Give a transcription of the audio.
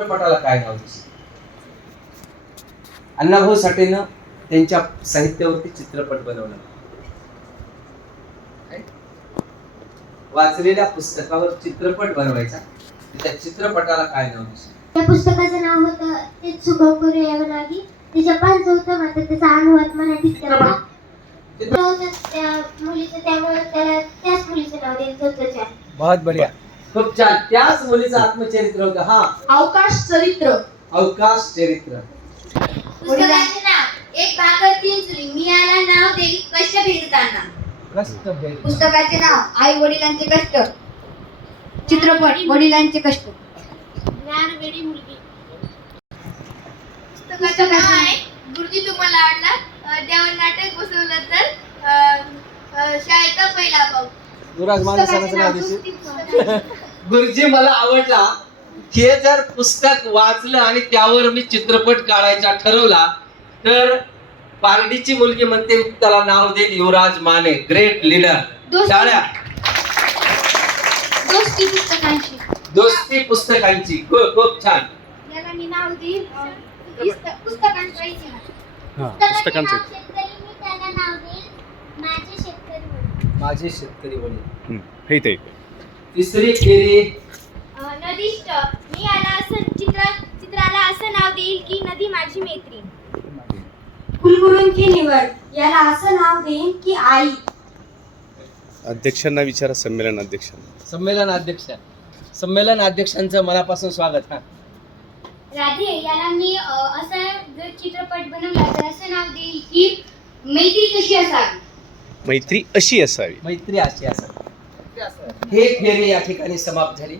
चित्रपटाला काय नाव देशील अण्णाभाऊ साठेनं त्यांच्या साहित्यावरती चित्रपट बनवला? वाचलेल्या पुस्तकावर चित्रपट बनवायचा. त्या चित्रपटाला काय नाव देशील त्या पुस्तकाचं नाव होतं ते सुगम यावनागी ते जपानचं होतं मात्र त्याचा अनुवाद मराठीत केला. त्या मुलीचं त्यामुळे त्याला त्याच मुलीचं नाव द्यायचं होतं बहुत बढिया. खूप छान त्याच मुलीचं आत्मचरित्र होतं हा. अवकाश चरित्र. अवकाश चरित्र. पुस्तकाचे नाव एक भाकर तीन चुली. मी याला नाव देईल कष्ट भेटताना. कष्ट भेट. पुस्तकाचे नाव आई वडिलांचे कष्ट. चित्रपट वडिलांचे कष्ट. ज्ञान वेडी मुलगी. पुस्तकाचं नाव आहे गुरुजी तुम्हाला आवडला. अं, नाटक बसवलं तर अं, अं, शाळेचा पहिला भाऊ युवराज पुस्तकाचे नाव पुस्तकाचे- गुरुजी मला आवडला. हे जर पुस्तक वाचलं आणि त्यावर मी चित्रपट काढायचा ठरवला तर पारडीची मुलगी म्हणते त्याला नाव देईल युवराज माने ग्रेट लीडर दोस्त- शाळ्या दोस्ती पुस्तकांची. दोस्ती पुस्तकांची. खूप खूप छान. याला मी नाव देईल अं, पुस्त- पुस्तकांचा इतिहास पुस्तकाचे नाव शेतकरी मी त्याला नाव देईल माझे शेतकरी वडील. माझे शेतकरी वडील हे ते तिसरी फेरी. नदीष्ट. मी याला असं चित्र चित्राला असं नाव देईल की नदी माझी मैत्रीण. कुलगुरूंची निवड. याला असं नाव देईन की आई. अध्यक्षांना विचारा संमेलन अध्यक्षांना. संमेलन अध्यक्ष. संमेलन अध्यक्षांचं मनापासून स्वागत हा. राधे याला मी अं, असं जर चित्रपट बनवला तर असं नाव देईल की मैत्री कशी असावी? मैत्री अशी असावी. मैत्री अशी असं हे फेरी या ठिकाणी समाप्त झाली.